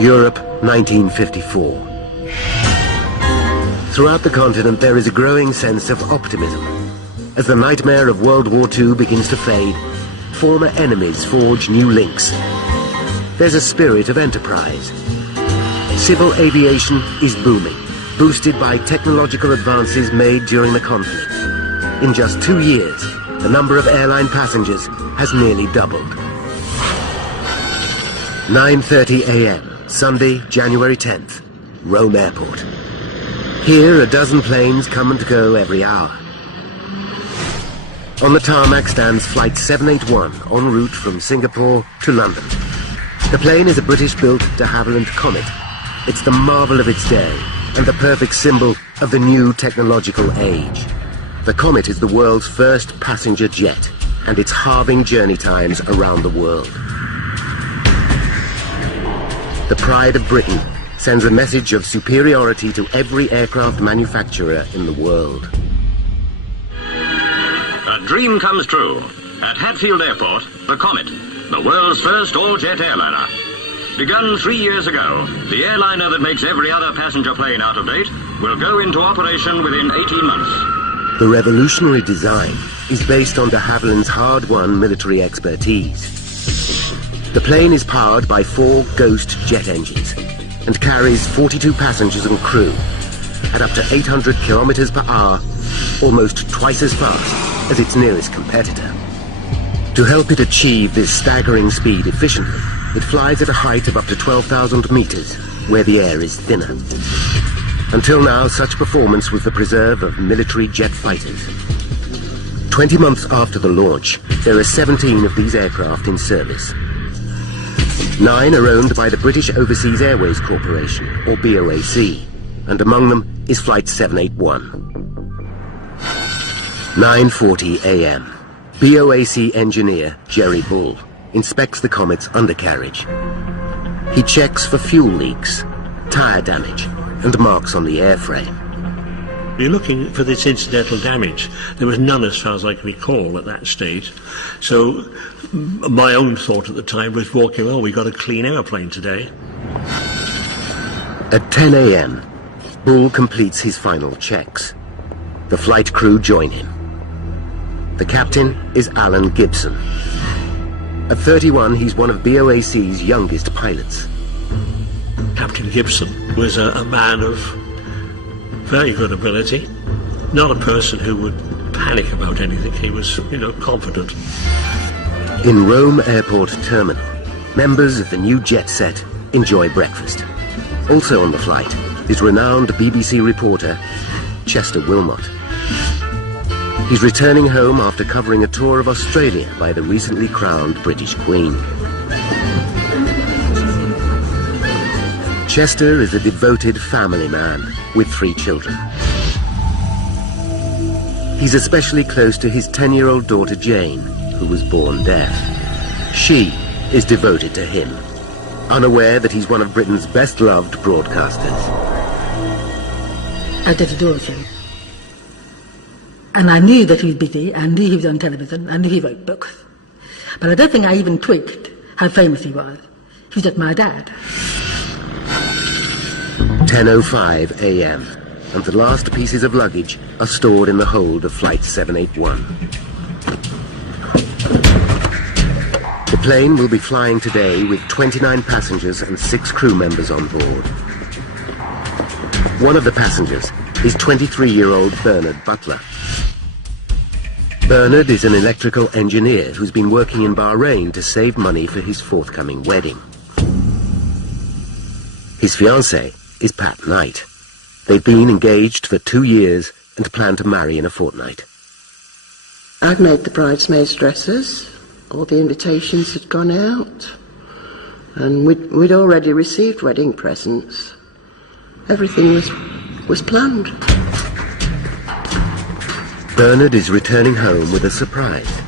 Europe, 1954. Throughout the continent there is a growing sense of optimism. As the nightmare of World War II begins to fade, former enemies forge new links. There's a spirit of enterprise. Civil aviation is booming, boosted by technological advances made during the conflict. In just 2 years, the number of airline passengers has nearly doubled. 9:30 a.m., Sunday, January 10th, Rome Airport. Here, a dozen planes come and go every hour. On the tarmac stands Flight 781, en route from Singapore to London. The plane is a British-built de Havilland Comet. It's the marvel of its day, and the perfect symbol of the new technological age. The Comet is the world's first passenger jet, and it's halving journey times around the world. The pride of Britain sends a message of superiority to every aircraft manufacturer in the world. A dream comes true. At Hatfield Airport, the Comet, the world's first all-jet airliner. Begun 3 years ago, the airliner that makes every other passenger plane out of date will go into operation within 18 months. The revolutionary design is based on de Havilland's hard-won military expertise. The plane is powered by 4 Ghost jet engines and carries 42 passengers and crew at up to 800 kilometers per hour, almost twice as fast as its nearest competitor. To help it achieve this staggering speed efficiently, it flies at a height of up to 12,000 meters, where the air is thinner. Until now, such performance was the preserve of military jet fighters. 20 months after the launch, there are 17 of these aircraft in service. 9 are owned by the British Overseas Airways Corporation, or BOAC, and among them is Flight 781. 9:40 a.m. BOAC engineer Jerry Bull inspects the Comet's undercarriage. He checks for fuel leaks, tyre damage, and marks on the airframe. You're looking for this incidental damage. There was none as far as I can recall at that stage. So my own thought at the time was walking, well, we got a clean airplane today. At 10 a.m., Bull completes his final checks. The flight crew join him. The captain is Alan Gibson. At 31, he's one of BOAC's youngest pilots. Captain Gibson was a man of very good ability, not a person who would panic about anything. He was, confident. In Rome Airport Terminal, members of the new jet set enjoy breakfast. Also on the flight is renowned BBC reporter Chester Wilmot. He's returning home after covering a tour of Australia by the recently crowned British Queen. Chester is a devoted family man with 3 children. He's especially close to his 10-year-old daughter Jane, who was born deaf. She is devoted to him, unaware that he's one of Britain's best-loved broadcasters. I did adore him. And I knew that he was busy, I knew he was on television, I knew he wrote books. But I don't think I even twigged how famous he was. He was just my dad. 10:05 a.m. and the last pieces of luggage are stored in the hold of Flight 781. The plane will be flying today with 29 passengers and 6 crew members on board. One of the passengers is 23-year-old Bernard Butler. Bernard is an electrical engineer who's been working in Bahrain to save money for his forthcoming wedding. His fiancée is Pat Knight. They've been engaged for 2 years and plan to marry in a fortnight. I'd made the bridesmaids' dresses. All the invitations had gone out. And we'd already received wedding presents. Everything was planned. Bernard is returning home with a surprise.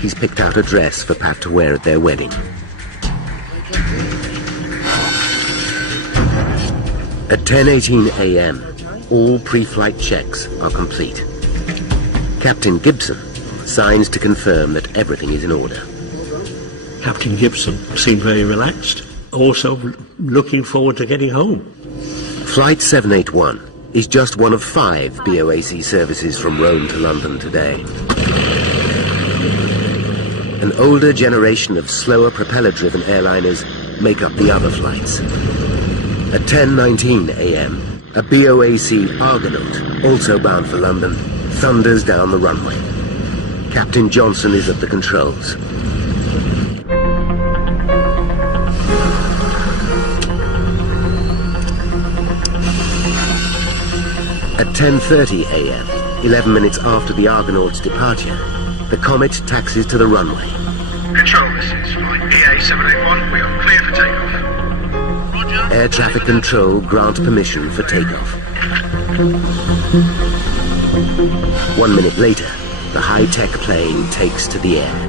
He's picked out a dress for Pat to wear at their wedding. At 10:18 a.m., all pre-flight checks are complete. Captain Gibson signs to confirm that everything is in order. Captain Gibson seemed very relaxed. also looking forward to getting home. Flight 781 is just one of 5 BOAC services from Rome to London today. An older generation of slower propeller-driven airliners make up the other flights. At 10:19 a.m., a BOAC Argonaut, also bound for London, thunders down the runway. Captain Johnson is at the controls. At 10:30 a.m., 11 minutes after the Argonaut's departure, the Comet taxis to the runway. Control, this is flight EA781. We are clear for takeoff. Roger. Air traffic control grant permission for takeoff. 1 minute later, the high-tech plane takes to the air.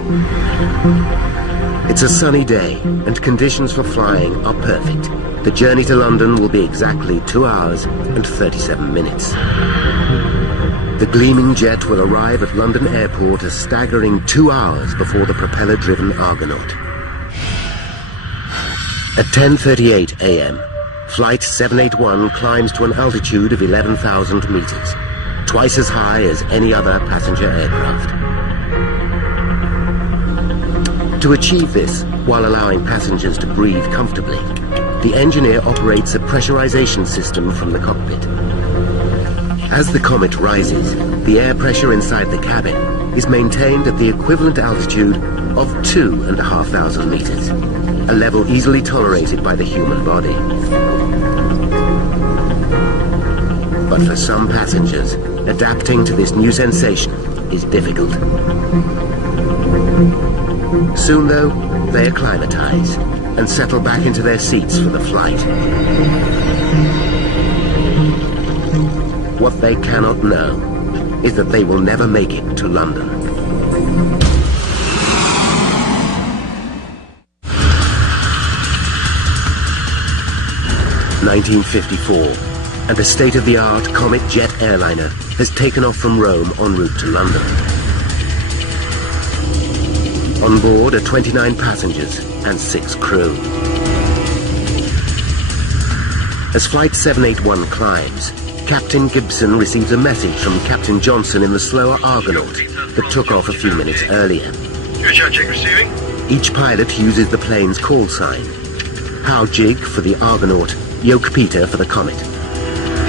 It's a sunny day, and conditions for flying are perfect. The journey to London will be exactly 2 hours and 37 minutes. The gleaming jet will arrive at London Airport a staggering 2 hours before the propeller-driven Argonaut. At 10:38 a.m., Flight 781 climbs to an altitude of 11,000 meters, twice as high as any other passenger aircraft. To achieve this, while allowing passengers to breathe comfortably, the engineer operates a pressurization system from the cockpit. As the Comet rises, the air pressure inside the cabin is maintained at the equivalent altitude of 2,500 meters, a level easily tolerated by the human body. But for some passengers, adapting to this new sensation is difficult. Soon, though, they acclimatize and settle back into their seats for the flight. What they cannot know is that they will never make it to London. (1954), and a state-of-the-art Comet jet airliner has taken off from Rome en route to London. On board are 29 passengers and 6 crew. As Flight 781 climbs, Captain Gibson receives a message from Captain Johnson in the slower Argonaut that took off a few minutes earlier. Check receiving. Each pilot uses the plane's call sign. Pow Jig for the Argonaut, Yoke Peter for the Comet.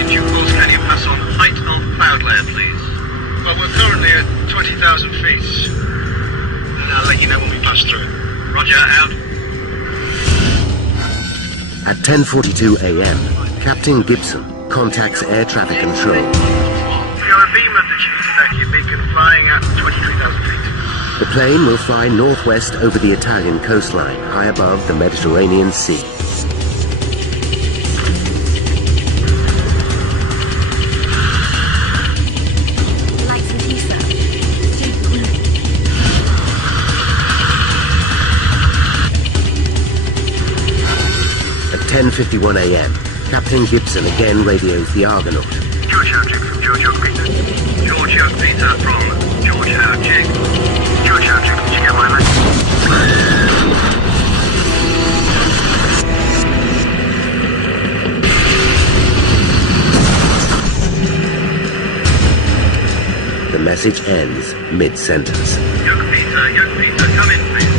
In due course, can you pass on height of cloud layer, please? Well, we're currently at 20,000 feet. And I'll let you know when we pass through. Roger, out. At 10:42 a.m., Captain Gibson contacts air traffic control. We are a beam of the Cheesecake beacon flying at 23,000 feet. The plane will fly northwest over the Italian coastline, high above the Mediterranean Sea. At 10:51 a.m., Captain Gibson again radios the Argonaut. George Howjig from George Yoke Peter. George Yoke Peter from George Howjig. George Howjig, did you get my message? The message ends mid-sentence. Yoke Peter, come in, please.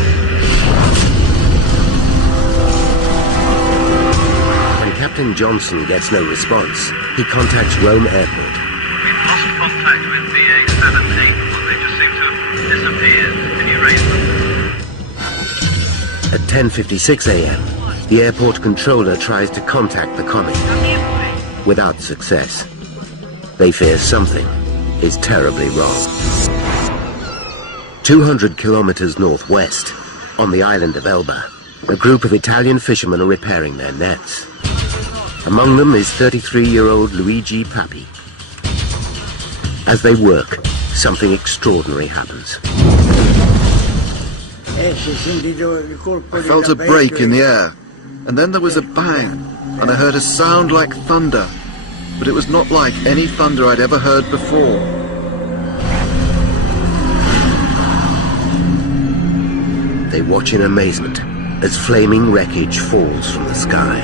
When Captain Johnson gets no response, he contacts Rome Airport. We've lost contact with BA781. They just seem to have disappeared. Can you raise them? At 10:56 a.m., the airport controller tries to contact the Comet. Without success. They fear something is terribly wrong. 200 kilometers northwest, on the island of Elba, a group of Italian fishermen are repairing their nets. Among them is 33-year-old Luigi Papi. As they work, something extraordinary happens. I felt a break in the air, and then there was a bang, and I heard a sound like thunder, but it was not like any thunder I'd ever heard before. They watch in amazement as flaming wreckage falls from the sky.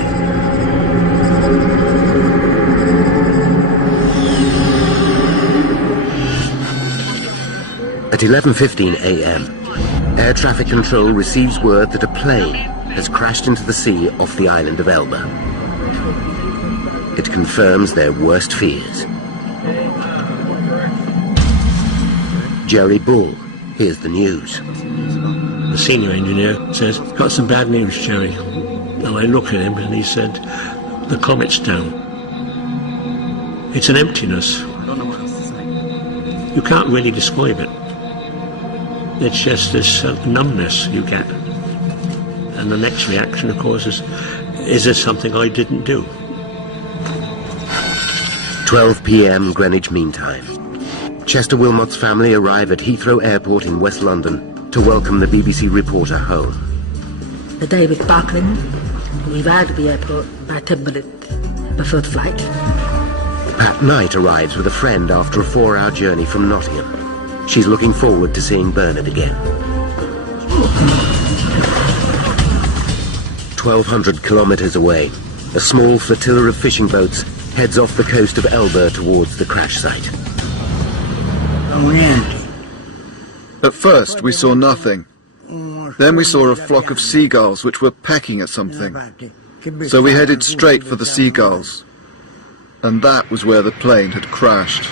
At 11:15 a.m., Air Traffic Control receives word that a plane has crashed into the sea off the island of Elba. It confirms their worst fears. Jerry Bull hears the news. The senior engineer says, "Got some bad news, Jerry." And I look at him and he said, "The comet's down. It's an emptiness. You can't really describe it. It's just this numbness you get." And the next reaction, of course, is there something I didn't do? 12 p.m. Greenwich Mean Time. Chester Wilmot's family arrive at Heathrow Airport in West London to welcome the BBC reporter home. The day was sparkling. We arrived at the airport by 10 minutes before the flight. Pat Knight arrives with a friend after a 4-hour journey from Nottingham. She's looking forward to seeing Bernard again. 1,200 kilometres away, a small flotilla of fishing boats heads off the coast of Elba towards the crash site. At first, we saw nothing. Then we saw a flock of seagulls which were pecking at something. So we headed straight for the seagulls. And that was where the plane had crashed.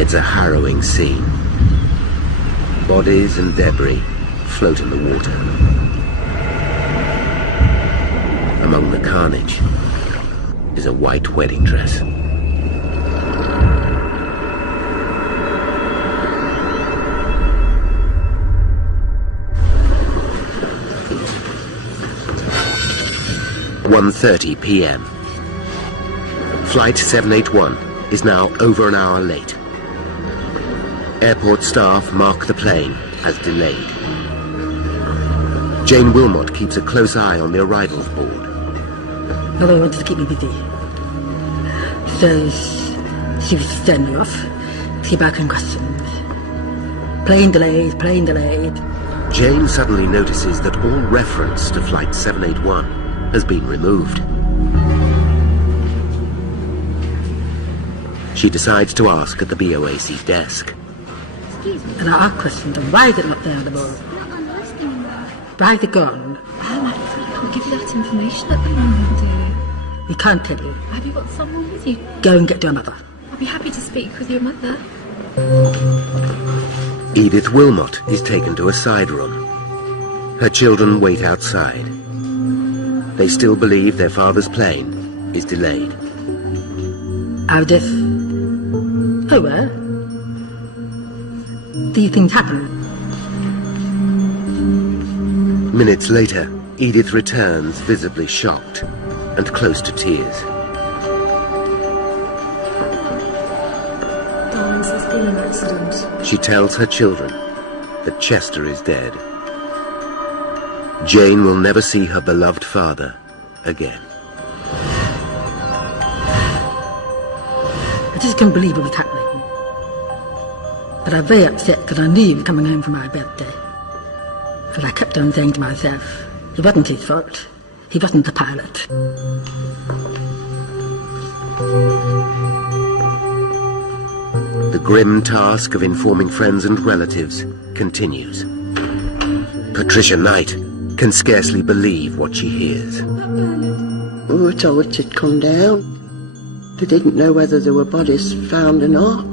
It's a harrowing scene. Bodies and debris float in the water. Among the carnage is a white wedding dress. at 1:30 p.m. Flight 781 is now over an hour late. Airport staff mark the plane as delayed. Jane Wilmot keeps a close eye on the arrivals board. Although I wanted to keep me busy. So she was sending me off to keep asking questions. Plane delayed, plane delayed. Jane suddenly notices that all reference to Flight 781 has been removed. She decides to ask at the BOAC desk. And I ask questions on why is it not there on the board? Why is it gone? I can't give you that information at the moment, dear. We can't tell you. Have you got someone with you? Go and get your mother. I'll be happy to speak with your mother. Edith Wilmot is taken to a side room. Her children wait outside. They still believe their father's plane is delayed. I'll just... Oh, well. These things happen. Minutes later, Edith returns visibly shocked and close to tears. Darling, there's been an accident. She tells her children that Chester is dead. Jane will never see her beloved father again. I just couldn't believe it was happening. But I was very upset because I knew he was coming home for my birthday. And I kept on saying to myself, it wasn't his fault. He wasn't the pilot. The grim task of informing friends and relatives continues. Patricia Knight can scarcely believe what she hears. We were told it'd come down. They didn't know whether there were bodies found or not.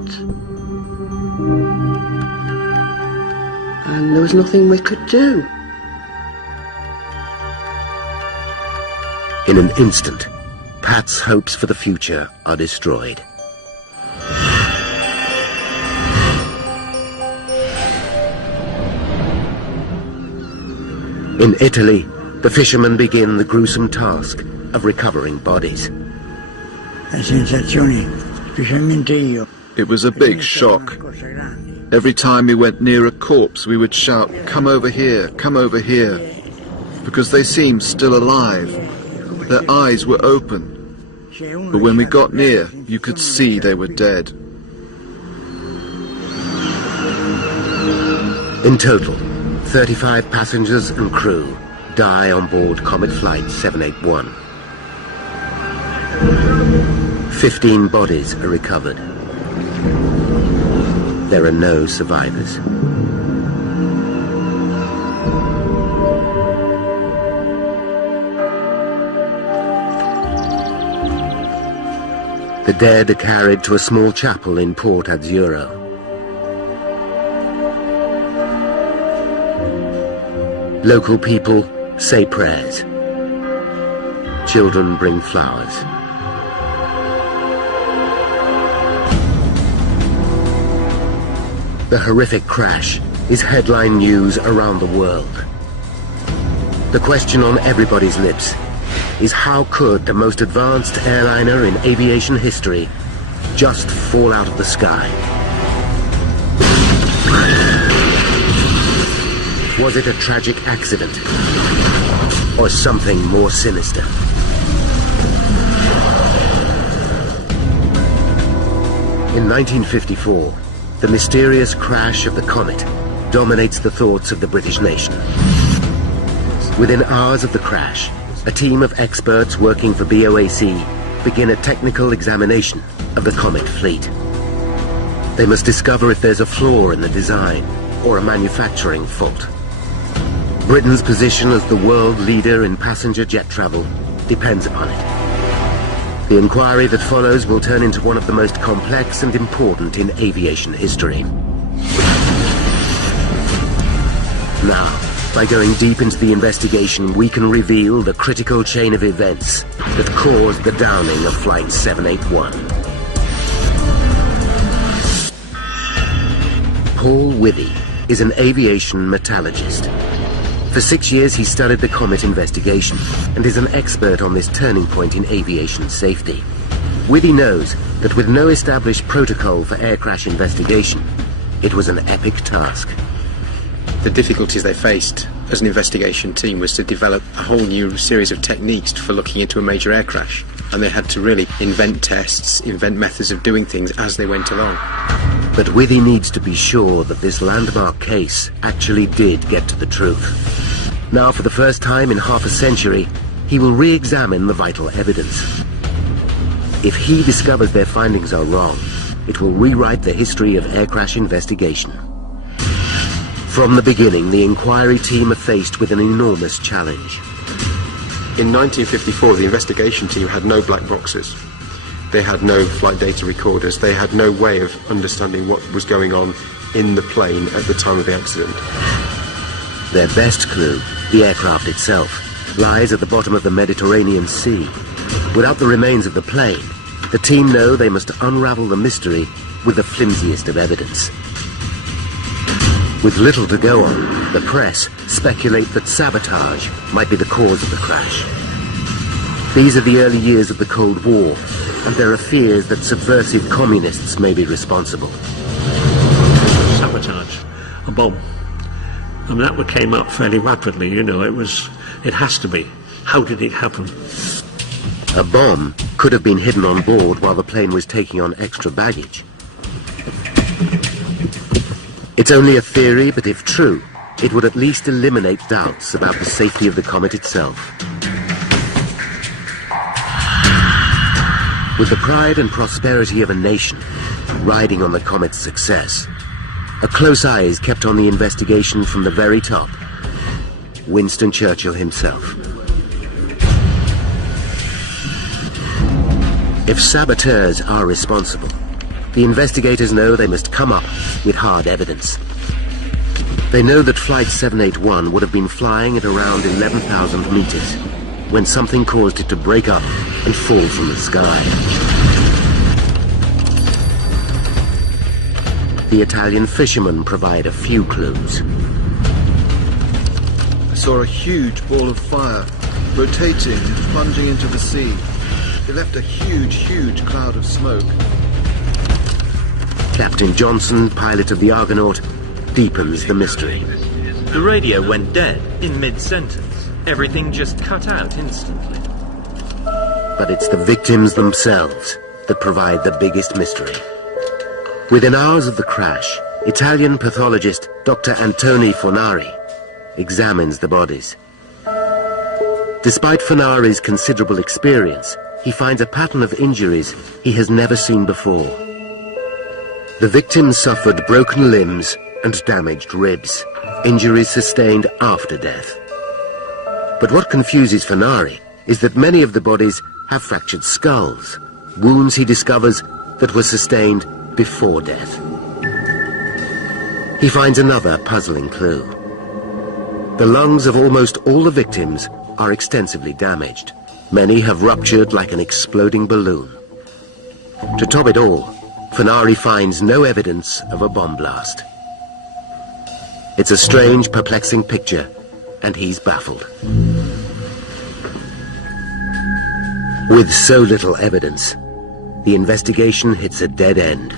And there was nothing we could do. In an instant, Pat's hopes for the future are destroyed. In Italy, the fishermen begin the gruesome task of recovering bodies. It was a big shock. Every time we went near a corpse, we would shout, "Come over here, come over here," because they seemed still alive. Their eyes were open. But when we got near, you could see they were dead. In total, 35 passengers and crew die on board Comet Flight 781. 15 bodies are recovered. There are no survivors. The dead are carried to a small chapel in Port Azzurro. Local people say prayers. Children bring flowers. The horrific crash is headline news around the world. The question on everybody's lips is how could the most advanced airliner in aviation history just fall out of the sky? Was it a tragic accident or something more sinister? In 1954, the mysterious crash of the comet dominates the thoughts of the British nation. Within hours of the crash, a team of experts working for BOAC begin a technical examination of the Comet fleet. They must discover if there's a flaw in the design or a manufacturing fault. Britain's position as the world leader in passenger jet travel depends upon it. The inquiry that follows will turn into one of the most complex and important in aviation history. Now, by going deep into the investigation, we can reveal the critical chain of events that caused the downing of Flight 781. Paul Withy is an aviation metallurgist. For 6 years he studied the comet investigation and is an expert on this turning point in aviation safety. Withy knows that with no established protocol for air crash investigation, it was an epic task. The difficulties they faced as an investigation team was to develop a whole new series of techniques for looking into a major air crash, and they had to really invent tests, invent methods of doing things as they went along. But Withy needs to be sure that this landmark case actually did get to the truth. Now, for the first time in half a century, he will re-examine the vital evidence. If he discovers their findings are wrong, it will rewrite the history of air crash investigation. From the beginning, the inquiry team are faced with an enormous challenge. In 1954, the investigation team had no black boxes. They had no flight data recorders. They had no way of understanding what was going on in the plane at the time of the accident. Their best clue, the aircraft itself, lies at the bottom of the Mediterranean Sea. Without the remains of the plane, the team know they must unravel the mystery with the flimsiest of evidence. With little to go on, the press speculate that sabotage might be the cause of the crash. These are the early years of the Cold War, and there are fears that subversive communists may be responsible. Sabotage, a bomb. I mean, that came up fairly rapidly, you know, it has to be. How did it happen? A bomb could have been hidden on board while the plane was taking on extra baggage. It's only a theory, but if true, it would at least eliminate doubts about the safety of the comet itself. With the pride and prosperity of a nation riding on the comet's success, a close eye is kept on the investigation from the very top. Winston Churchill himself. If saboteurs are responsible, the investigators know they must come up with hard evidence. They know that Flight 781 would have been flying at around 11,000 meters when something caused it to break up and fall from the sky. The Italian fishermen provide a few clues. I saw a huge ball of fire rotating and plunging into the sea. It left a huge, huge cloud of smoke. Captain Johnson, pilot of the Argonaut, deepens the mystery. The radio went dead in mid-sentence. Everything just cut out instantly. But it's the victims themselves that provide the biggest mystery. Within hours of the crash, Italian pathologist Dr. Antoni Fornari examines the bodies. Despite Fornari's considerable experience, he finds a pattern of injuries he has never seen before. The victims suffered broken limbs and damaged ribs, injuries sustained after death. But what confuses Fornari is that many of the bodies have fractured skulls, wounds he discovers that were sustained before death. He finds another puzzling clue. The lungs of almost all the victims are extensively damaged. Many have ruptured like an exploding balloon. To top it all, Fornari finds no evidence of a bomb blast. It's a strange, perplexing picture, and he's baffled. With so little evidence, the investigation hits a dead end.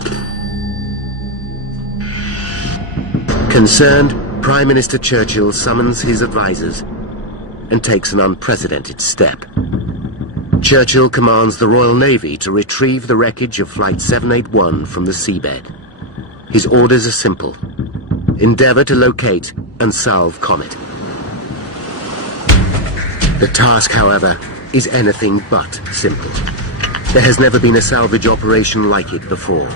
Concerned, Prime Minister Churchill summons his advisors and takes an unprecedented step. Churchill commands the Royal Navy to retrieve the wreckage of Flight 781 from the seabed. His orders are simple. Endeavour to locate and salve Comet. The task, however, is anything but simple. There has never been a salvage operation like it before.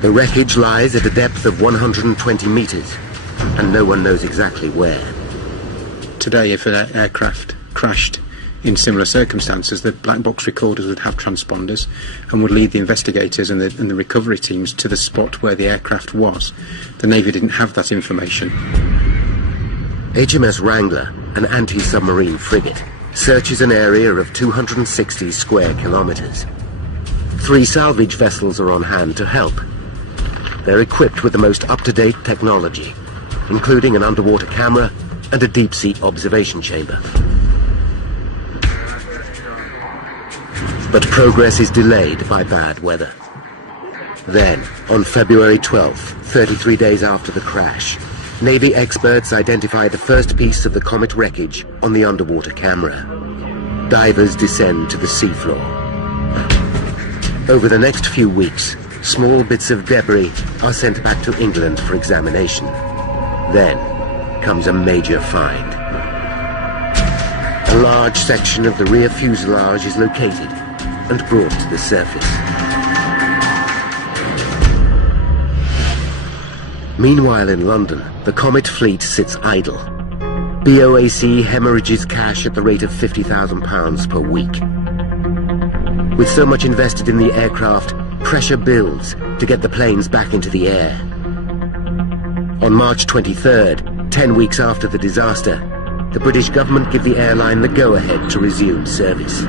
The wreckage lies at a depth of 120 meters, and no one knows exactly where. Today, if an aircraft crashed in similar circumstances, the black box recorders would have transponders and would lead the investigators and the recovery teams to the spot where the aircraft was. The Navy didn't have that information. HMS Wrangler, an anti-submarine frigate, searches an area of 260 square kilometers. 3 salvage vessels are on hand to help. They're equipped with the most up-to-date technology, including an underwater camera and a deep-sea observation chamber. But progress is delayed by bad weather. Then, on February 12th, 33 days after the crash, Navy experts identify the first piece of the Comet wreckage on the underwater camera. Divers descend to the seafloor. Over the next few weeks, small bits of debris are sent back to England for examination. Then comes a major find. A large section of the rear fuselage is located and brought to the surface. Meanwhile in London, the Comet fleet sits idle. BOAC hemorrhages cash at the rate of £50,000 per week. With so much invested in the aircraft, pressure builds to get the planes back into the air. On March 23rd, 10 weeks after the disaster, the British government give the airline the go-ahead to resume service.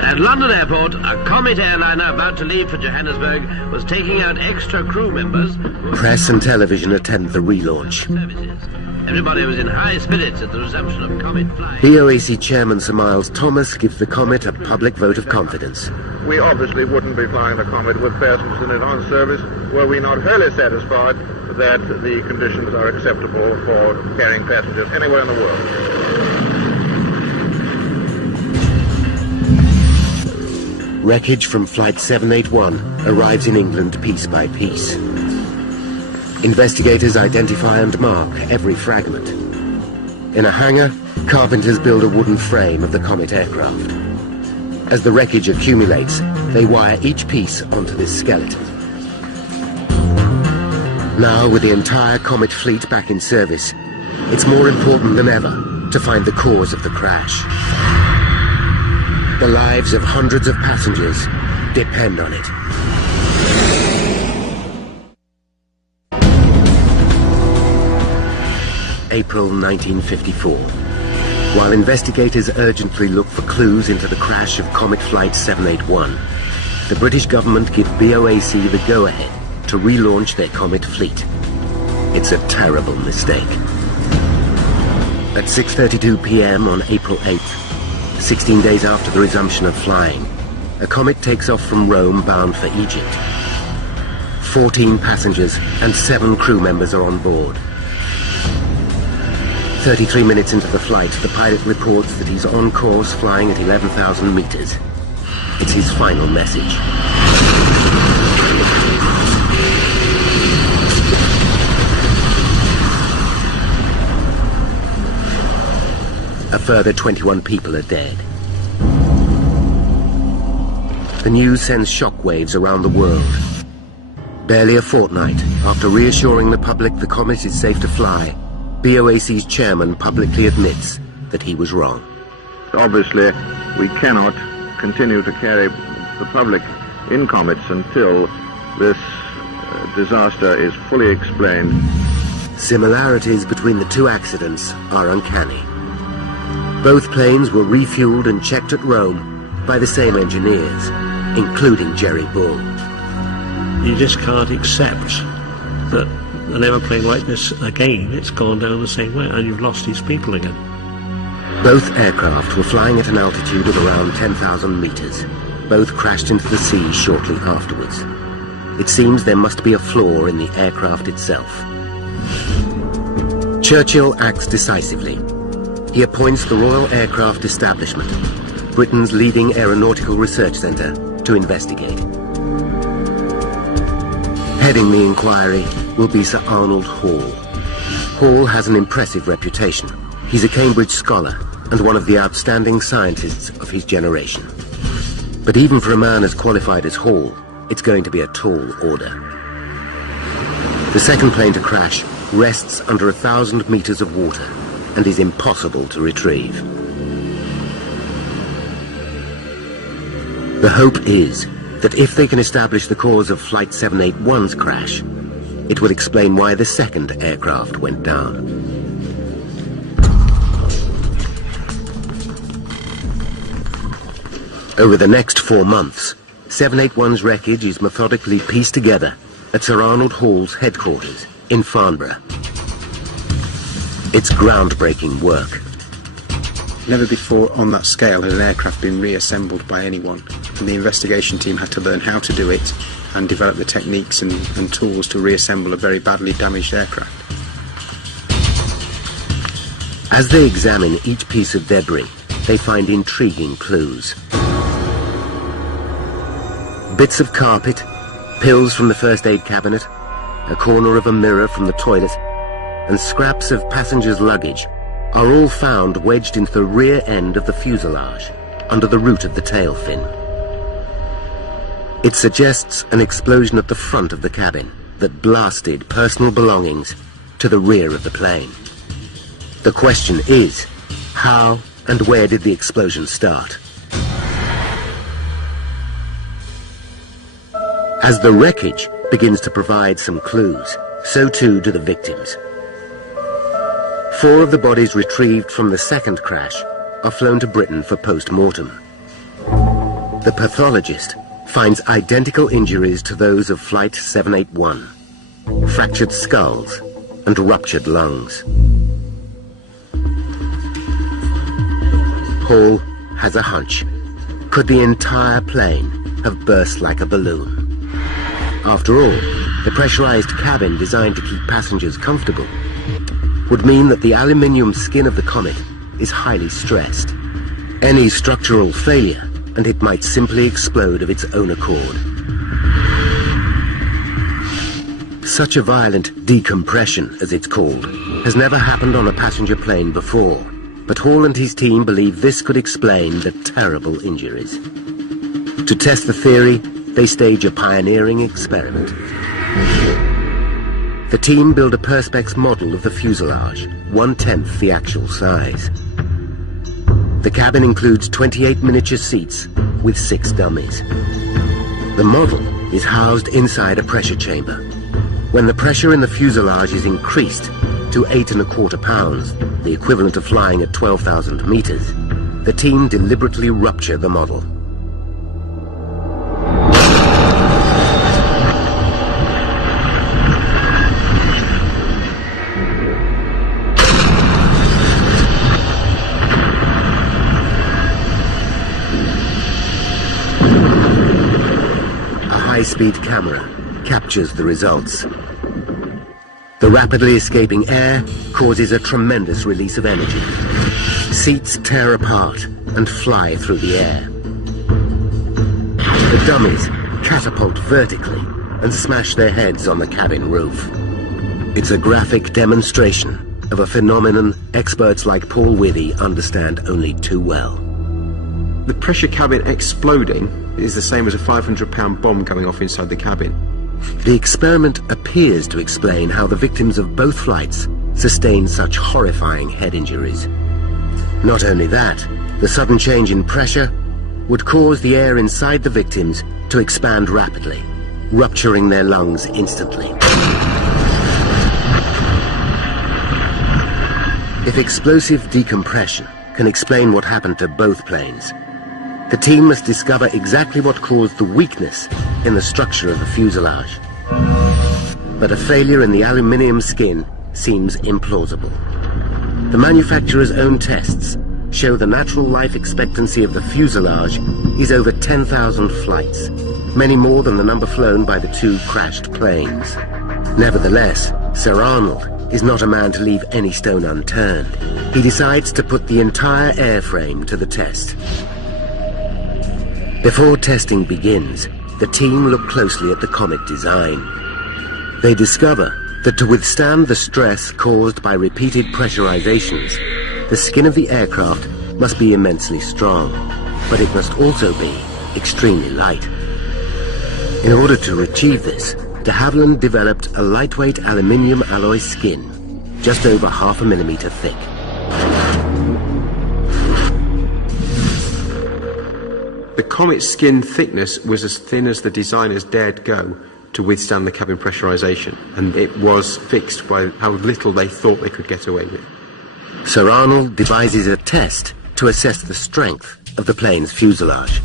At London Airport, a Comet airliner about to leave for Johannesburg was taking out extra crew members. Press and television attend the relaunch. Everybody was in high spirits at the resumption of Comet flight. BOAC Chairman Sir Miles Thomas gives the Comet a public vote of confidence. We obviously wouldn't be flying the Comet with passengers in it on service were we not wholly satisfied that the conditions are acceptable for carrying passengers anywhere in the world. Wreckage from Flight 781 arrives in England piece by piece. Investigators identify and mark every fragment. In a hangar, carpenters build a wooden frame of the Comet aircraft. As the wreckage accumulates, they wire each piece onto this skeleton. Now, with the entire Comet fleet back in service, it's more important than ever to find the cause of the crash. The lives of hundreds of passengers depend on it. April 1954. While investigators urgently look for clues into the crash of Comet Flight 781, the British government give BOAC the go-ahead to relaunch their Comet fleet. It's a terrible mistake. At 6:32 p.m. on April 8th, 16 days after the resumption of flying, a Comet takes off from Rome bound for Egypt. 14 passengers and 7 crew members are on board. 33 minutes into the flight, the pilot reports that he's on course flying at 11,000 meters. It's his final message. a further 21 people are dead. The news sends shockwaves around the world. Barely a fortnight after reassuring the public the comet is safe to fly, BOAC's chairman publicly admits that he was wrong. Obviously, we cannot continue to carry the public in comets until this disaster is fully explained. Similarities between the two accidents are uncanny. Both planes were refueled and checked at Rome by the same engineers, including Jerry Bull. You just can't accept that an aeroplane like this again, it's gone down the same way and you've lost these people again. Both aircraft were flying at an altitude of around 10,000 meters. Both crashed into the sea shortly afterwards. It seems there must be a flaw in the aircraft itself. Churchill acts decisively. He appoints the Royal Aircraft Establishment, Britain's leading aeronautical research centre, to investigate. Heading the inquiry will be Sir Arnold Hall. Hall has an impressive reputation. He's a Cambridge scholar and one of the outstanding scientists of his generation. But even for a man as qualified as Hall, it's going to be a tall order. The second plane to crash rests under 1,000 meters of water and is impossible to retrieve. The hope is that if they can establish the cause of Flight 781's crash, it will explain why the second aircraft went down. Over the next 4 months, 781's wreckage is methodically pieced together at Sir Arnold Hall's headquarters in Farnborough. It's groundbreaking work. Never before on that scale had an aircraft been reassembled by anyone, and the investigation team had to learn how to do it and develop the techniques and tools to reassemble a very badly damaged aircraft. As they examine each piece of debris, they find intriguing clues. Bits of carpet, pills from the first aid cabinet, a corner of a mirror from the toilet, and scraps of passengers' luggage are all found wedged into the rear end of the fuselage, under the root of the tail fin. It suggests an explosion at the front of the cabin that blasted personal belongings to the rear of the plane. The question is, how and where did the explosion start? As the wreckage begins to provide some clues, so too do the victims. 4 of the bodies retrieved from the second crash are flown to Britain for post-mortem. The pathologist finds identical injuries to those of Flight 781, fractured skulls and ruptured lungs. Hall has a hunch. Could the entire plane have burst like a balloon? After all, the pressurized cabin designed to keep passengers comfortable would mean that the aluminium skin of the comet is highly stressed. Any structural failure, and it might simply explode of its own accord. Such a violent decompression, as it's called, has never happened on a passenger plane before, but Hall and his team believe this could explain the terrible injuries. To test the theory, they stage a pioneering experiment. The team build a Perspex model of the fuselage, 1/10 the actual size. The cabin includes 28 miniature seats with 6 dummies. The model is housed inside a pressure chamber. When the pressure in the fuselage is increased to 8¼ pounds, the equivalent of flying at 12,000 meters, the team deliberately rupture the model. High-speed camera captures the results. The rapidly escaping air causes a tremendous release of energy. Seats tear apart and fly through the air. The dummies catapult vertically and smash their heads on the cabin roof. It's a graphic demonstration of a phenomenon experts like Paul Whitty understand only too well. The pressure cabin exploding is the same as a 500-pound bomb going off inside the cabin. The experiment appears to explain how the victims of both flights sustained such horrifying head injuries. Not only that, the sudden change in pressure would cause the air inside the victims to expand rapidly, rupturing their lungs instantly. If explosive decompression can explain what happened to both planes, the team must discover exactly what caused the weakness in the structure of the fuselage. But a failure in the aluminium skin seems implausible. The manufacturer's own tests show the natural life expectancy of the fuselage is over 10,000 flights, many more than the number flown by the two crashed planes. Nevertheless, Sir Arnold is not a man to leave any stone unturned. He decides to put the entire airframe to the test. Before testing begins, the team look closely at the Comet design. They discover that to withstand the stress caused by repeated pressurizations, the skin of the aircraft must be immensely strong, but it must also be extremely light. In order to achieve this, de Havilland developed a lightweight aluminium alloy skin, just over 0.5 millimeter thick. The Comet's skin thickness was as thin as the designers dared go to withstand the cabin pressurization, and it was fixed by how little they thought they could get away with. Sir Arnold devises a test to assess the strength of the plane's fuselage.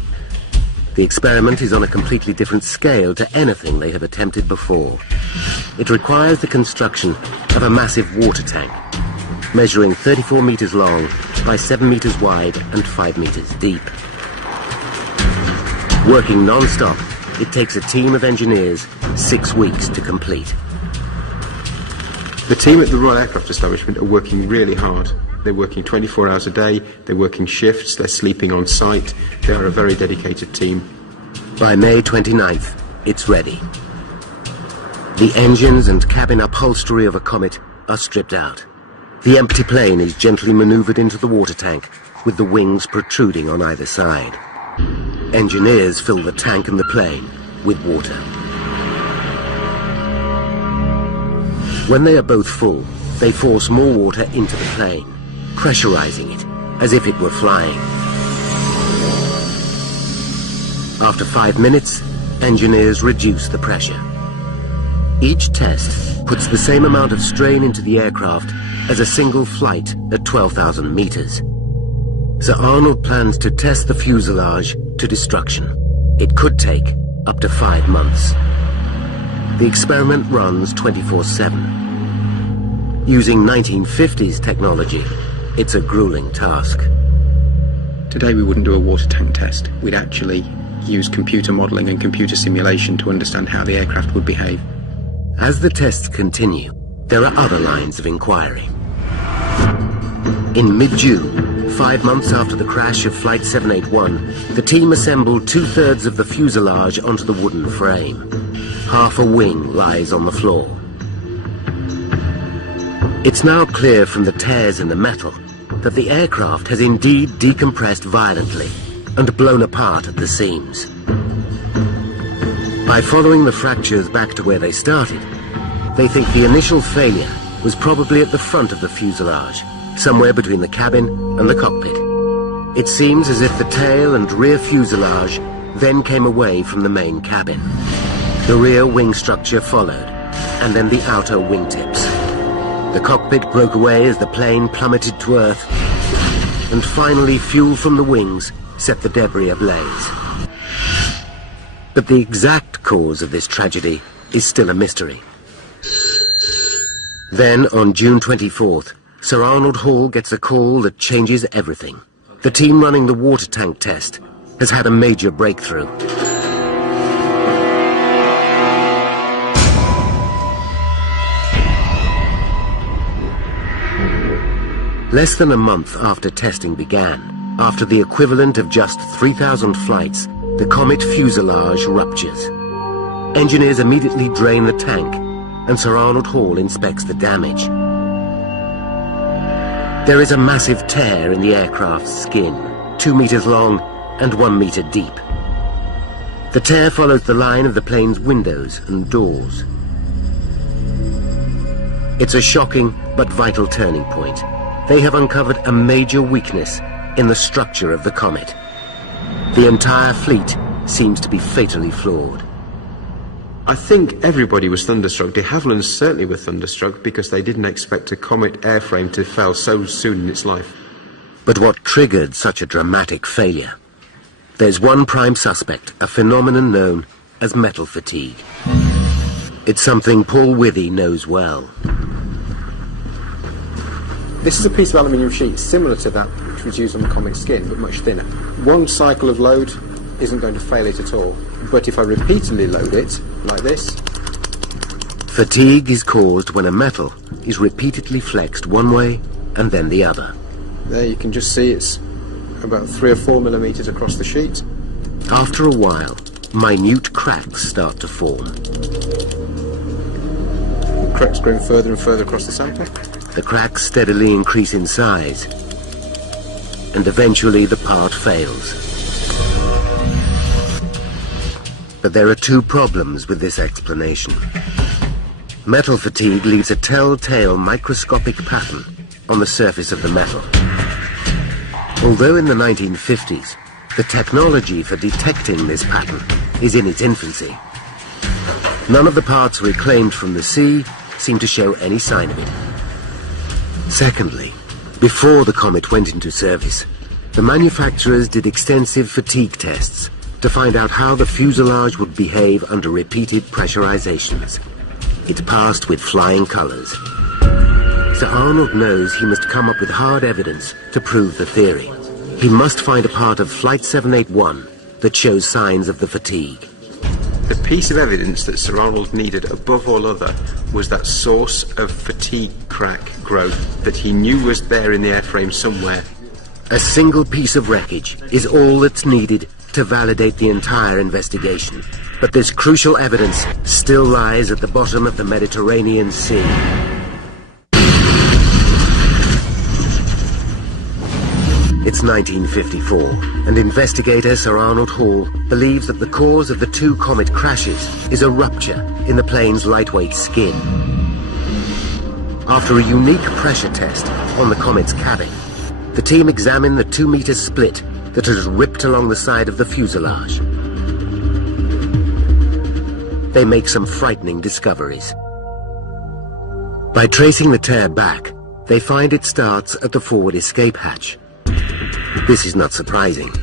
The experiment is on a completely different scale to anything they have attempted before. It requires the construction of a massive water tank, measuring 34 meters long by 7 meters wide and 5 meters deep. Working non-stop, it takes a team of engineers 6 weeks to complete. The team at the Royal Aircraft Establishment are working really hard. They're working 24 hours a day, they're working shifts, they're sleeping on site. They are a very dedicated team. By May 29th, it's ready. The engines and cabin upholstery of a Comet are stripped out. The empty plane is gently maneuvered into the water tank, with the wings protruding on either side. Engineers fill the tank and the plane with water. When they are both full, they force more water into the plane, pressurizing it as if it were flying. After 5 minutes, engineers reduce the pressure. Each test puts the same amount of strain into the aircraft as a single flight at 12,000 meters. Sir Arnold plans to test the fuselage to destruction. It could take up to 5 months. The experiment runs 24/7. Using 1950s technology, it's a grueling task. Today we wouldn't do a water tank test. We'd actually use computer modelling and computer simulation to understand how the aircraft would behave. As the tests continue, there are other lines of inquiry. In mid-June, 5 months after the crash of Flight 781, the team assembled 2/3 of the fuselage onto the wooden frame. Half a wing lies on the floor. It's now clear from the tears in the metal that the aircraft has indeed decompressed violently and blown apart at the seams. By following the fractures back to where they started, they think the initial failure was probably at the front of the fuselage, somewhere between the cabin and the cockpit. It seems as if the tail and rear fuselage then came away from the main cabin. The rear wing structure followed, and then the outer wingtips. The cockpit broke away as the plane plummeted to Earth, and finally fuel from the wings set the debris ablaze. But the exact cause of this tragedy is still a mystery. Then, on June 24th, Sir Arnold Hall gets a call that changes everything. The team running the water tank test has had a major breakthrough. Less than a month after testing began, after the equivalent of just 3,000 flights, the Comet fuselage ruptures. Engineers immediately drain the tank, and Sir Arnold Hall inspects the damage. There is a massive tear in the aircraft's skin, 2 meters long and 1 meter deep. The tear follows the line of the plane's windows and doors. It's a shocking but vital turning point. They have uncovered a major weakness in the structure of the comet. The entire fleet seems to be fatally flawed. I think everybody was thunderstruck. De Havilland certainly were thunderstruck because they didn't expect a comet airframe to fail so soon in its life. But what triggered such a dramatic failure? There's one prime suspect, a phenomenon known as metal fatigue. It's something Paul Withy knows well. This is a piece of aluminium sheet similar to that which was used on the comet's skin, but much thinner. One cycle of load isn't going to fail it at all. But if I repeatedly load it, like this... Fatigue is caused when a metal is repeatedly flexed one way and then the other. There you can just see it's about 3 or 4 millimeters across the sheet. After a while, minute cracks start to form. The cracks growing further and further across the sample. The cracks steadily increase in size, and eventually the part fails. But there are two problems with this explanation. Metal fatigue leaves a telltale microscopic pattern on the surface of the metal. Although in the 1950s, the technology for detecting this pattern is in its infancy, none of the parts reclaimed from the sea seem to show any sign of it. Secondly, before the comet went into service, the manufacturers did extensive fatigue tests to find out how the fuselage would behave under repeated pressurizations. It passed with flying colors. Sir Arnold knows he must come up with hard evidence to prove the theory. He must find a part of Flight 781 that shows signs of the fatigue. The piece of evidence that Sir Arnold needed above all other was that source of fatigue crack growth that he knew was there in the airframe somewhere. A single piece of wreckage is all that's needed to validate the entire investigation. But this crucial evidence still lies at the bottom of the Mediterranean Sea. It's 1954, and investigator Sir Arnold Hall believes that the cause of the two comet crashes is a rupture in the plane's lightweight skin. After a unique pressure test on the comet's cabin, the team examined the 2-meter split that has ripped along the side of the fuselage. They make some frightening discoveries. By tracing the tear back, they find it starts at the forward escape hatch. This is not surprising.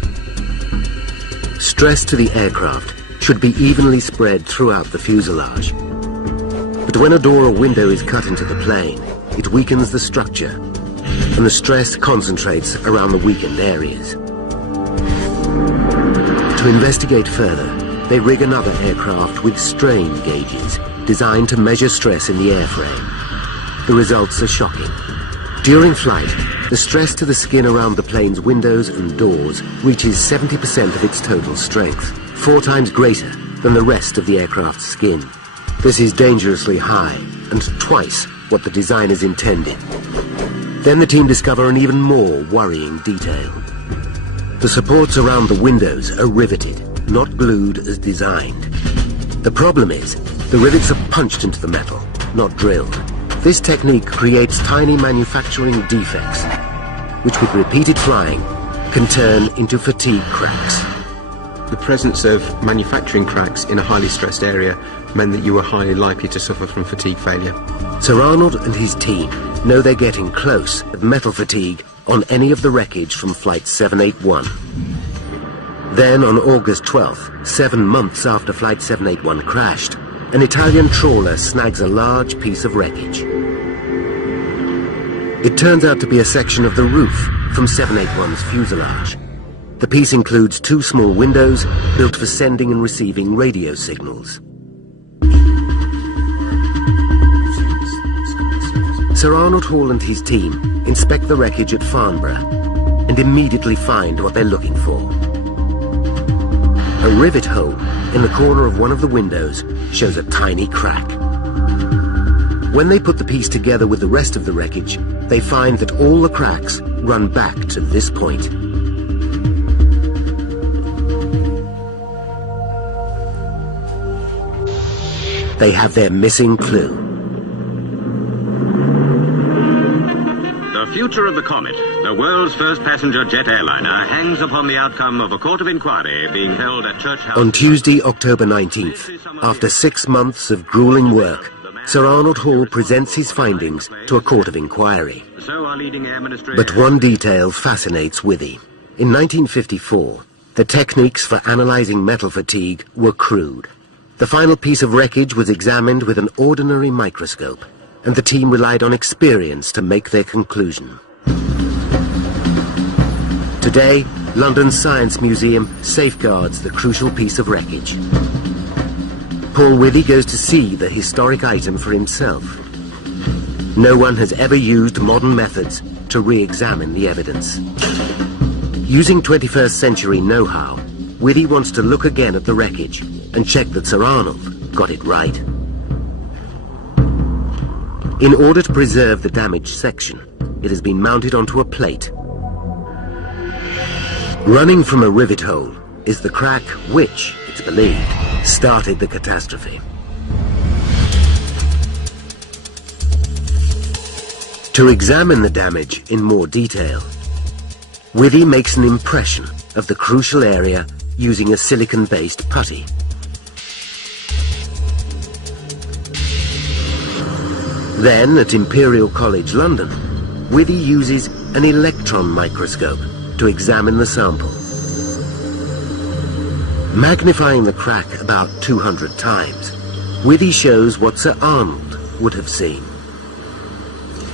Stress to the aircraft should be evenly spread throughout the fuselage. But when a door or window is cut into the plane, it weakens the structure, and the stress concentrates around the weakened areas. To investigate further, they rig another aircraft with strain gauges designed to measure stress in the airframe. The results are shocking. During flight, the stress to the skin around the plane's windows and doors reaches 70% of its total strength, 4 times greater than the rest of the aircraft's skin. This is dangerously high and twice what the designers intended. Then the team discover an even more worrying detail. The supports around the windows are riveted, not glued as designed. The problem is, the rivets are punched into the metal, not drilled. This technique creates tiny manufacturing defects, which with repeated flying can turn into fatigue cracks. The presence of manufacturing cracks in a highly stressed area meant that you were highly likely to suffer from fatigue failure. Sir Arnold and his team know they're getting close at metal fatigue on any of the wreckage from Flight 781. Then on August 12th, 7 months after Flight 781 crashed, an Italian trawler snags a large piece of wreckage. It turns out to be a section of the roof from 781's fuselage. The piece includes 2 small windows built for sending and receiving radio signals. Sir Arnold Hall and his team inspect the wreckage at Farnborough and immediately find what they're looking for. A rivet hole in the corner of one of the windows shows a tiny crack. When they put the piece together with the rest of the wreckage, they find that all the cracks run back to this point. They have their missing clue. The future of the Comet, the world's first passenger jet airliner, hangs upon the outcome of a court of inquiry being held at Church House. On Tuesday, October 19th, after 6 months of grueling work, Sir Arnold Hall presents his findings to a court of inquiry. So our leading air ministry... But one detail fascinates Withy. In 1954, the techniques for analysing metal fatigue were crude. The final piece of wreckage was examined with an ordinary microscope, and the team relied on experience to make their conclusion. Today, London's Science Museum safeguards the crucial piece of wreckage. Paul Withy goes to see the historic item for himself. No one has ever used modern methods to re-examine the evidence. Using 21st century know-how, Withy wants to look again at the wreckage and check that Sir Arnold got it right. In order to preserve the damaged section, it has been mounted onto a plate. Running from a rivet hole is the crack which, it's believed, started the catastrophe. To examine the damage in more detail, Withy makes an impression of the crucial area using a silicon-based putty. Then, at Imperial College London, Withy uses an electron microscope to examine the sample. Magnifying the crack about 200 times, Withy shows what Sir Arnold would have seen.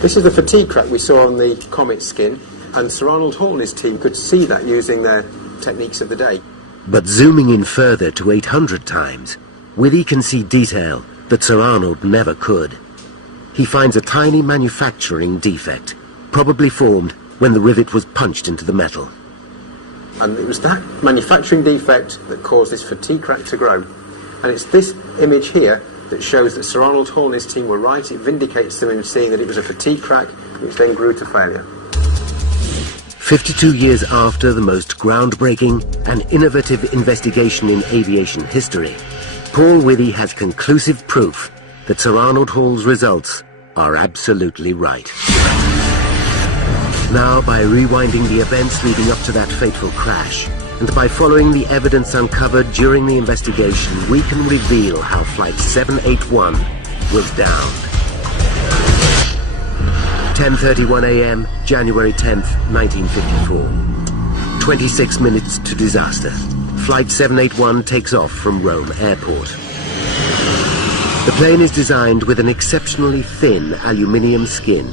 This is the fatigue crack we saw on the Comet skin, and Sir Arnold Hall and his team could see that using their techniques of the day. But zooming in further to 800 times, Withy can see detail that Sir Arnold never could. He finds a tiny manufacturing defect, probably formed when the rivet was punched into the metal. And it was that manufacturing defect that caused this fatigue crack to grow. And it's this image here that shows that Sir Arnold Hall and his team were right. It vindicates them in seeing that it was a fatigue crack, which then grew to failure. 52 years after the most groundbreaking and innovative investigation in aviation history, Paul Withy has conclusive proof that Sir Arnold Hall's results are absolutely right. Now, by rewinding the events leading up to that fateful crash, and by following the evidence uncovered during the investigation, we can reveal how Flight 781 was downed. 10:31 a.m., January 10th, 1954. 26 minutes to disaster. Flight 781 takes off from Rome Airport. The plane is designed with an exceptionally thin aluminium skin.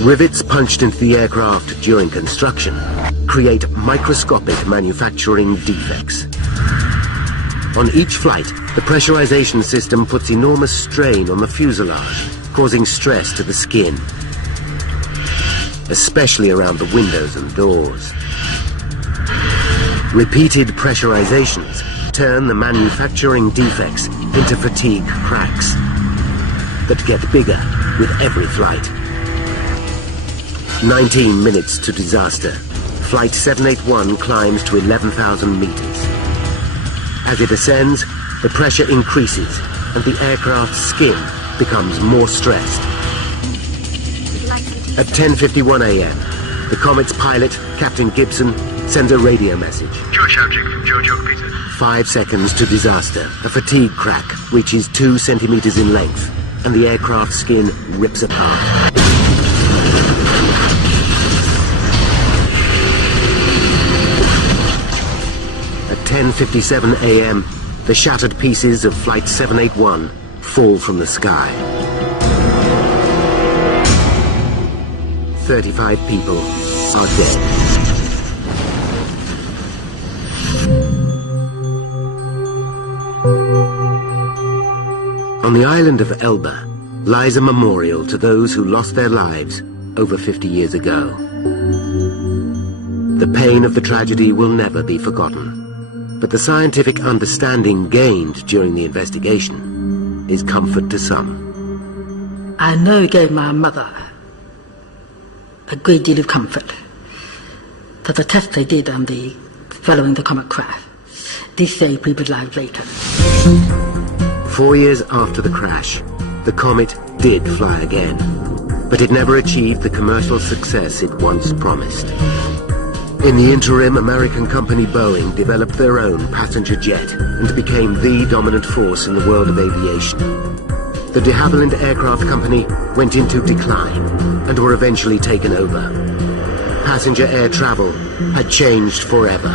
Rivets punched into the aircraft during construction create microscopic manufacturing defects. On each flight, the pressurization system puts enormous strain on the fuselage, causing stress to the skin, especially around the windows and doors. Repeated pressurizations turn the manufacturing defects into fatigue cracks that get bigger with every flight. 19 minutes to disaster. Flight 781 climbs to 11,000 meters. As it ascends, the pressure increases and the aircraft's skin becomes more stressed. At 10:51 a.m., the Comet's pilot, Captain Gibson, sends a radio message. George Hamjick from George Peter. 5 seconds to disaster. A fatigue crack reaches 2 centimeters in length, and the aircraft skin rips apart. At 10:57 a.m., the shattered pieces of Flight 781 fall from the sky. 35 people are dead. On the island of Elba lies a memorial to those who lost their lives over 50 years ago. The pain of the tragedy will never be forgotten, but the scientific understanding gained during the investigation is comfort to some. I know gave my mother a great deal of comfort that the test they did on the following the comet crash did save people's lives later. 4 years after the crash, the comet did fly again, but it never achieved the commercial success it once promised. In the interim, American company Boeing developed their own passenger jet and became the dominant force in the world of aviation. The de Havilland Aircraft Company went into decline and were eventually taken over. Passenger air travel had changed forever.